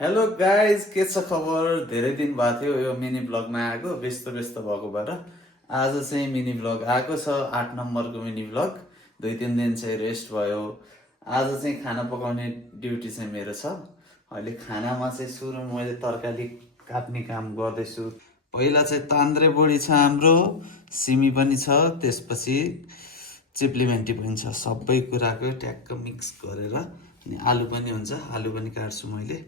Hello guys, के छ खबर? धेरै दिन भएको थियो यो मिनी ब्लगमा आएको, व्यस्त व्यस्त भएको भएर आज चाहिँ मिनी ब्लग आएको छ। 8 नम्बरको मिनी ब्लग। 2-3 दिन चाहिँ रेस्ट भयो। आज चाहिँ खाना पकाउने ड्युटी चाहिँ मेरो छ। अहिले खानामा चाहिँ सुरु मैले तरकारी काट्ने काम गर्दैछु। पहिला चाहिँ तान्द्रे बोडी छ हाम्रो, सिमी पनि छ, त्यसपछि चिप्ली भेन्डी पनि छ। सबै कुराको ट्याक्क मिक्स गरेर अनि आलु पनि हुन्छ, आलु पनि काट्छु मैले।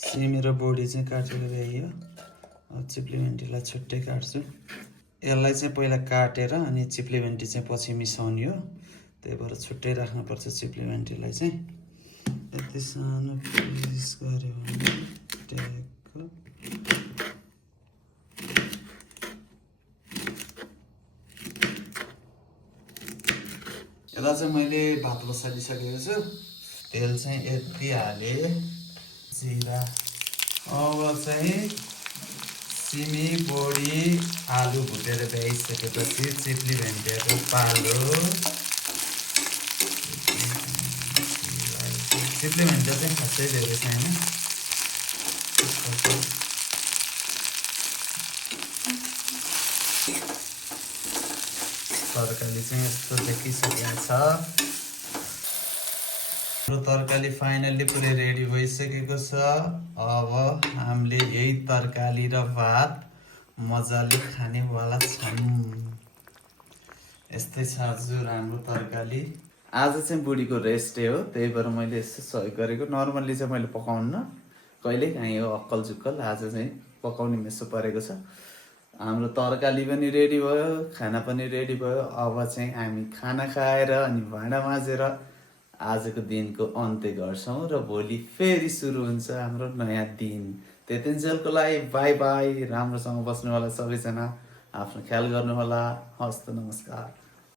सिमी र बोडी चाहिँ काटेर ल्याइयो। चिप्ली भेन्डीलाई छुट्टै काट्छु। यसलाई चाहिँ पहिला काटेर अनि चिप्ली भेन्डी चाहिँ पछि मिसाउने हो, त्यही भएर छुट्टै राख्नुपर्छ। चिप्ली भेन्डीलाई चाहिँ यति सानो पिस गऱ्यो भने ट्याक्क यसलाई चाहिँ मैले भात बसालिसकेको छु। तेल चाहिँ यति हालेँ, जिरा। अब चाहिँ सिमी बोडी आलु भुटेर भ्याइसकेपछि चिप्ली भेन्डीको पालो। चिप्ली भेन्डी चाहिँ खासै धेरै छैन। तरकारी चाहिँ यस्तो देखिसकेको छ। तरकारी फाइनल्ली पुरै रेडी भइसकेको छ। अब हामीले यही तरकारी र भात मजाले खानेवाला छौँ। यस्तै छ हजुर हाम्रो तरकारी। आज चाहिँ बुढीको रेस्ट डे हो, त्यही भएर मैले यस्तो सहयोग गरेको। नर्मल्ली चाहिँ मैले पकाउन्न, कहिले काहीँ हो अक्कल झुक्कल। आज चाहिँ पकाउने मेसो परेको छ। हाम्रो तरकारी पनि रेडी भयो, खाना पनि रेडी भयो। अब चाहिँ हामी खाना खाएर अनि भाँडा माझेर आजको दिनको अन्त्य गर्छौँ र भोलि फेरि सुरु हुन्छ हाम्रो नयाँ दिन। त्यतिन्जेलको लागि बाई बाई। राम्रोसँग बस्नु होला सबैजना, आफ्नो ख्याल गर्नु होला। हस्त नमस्कार।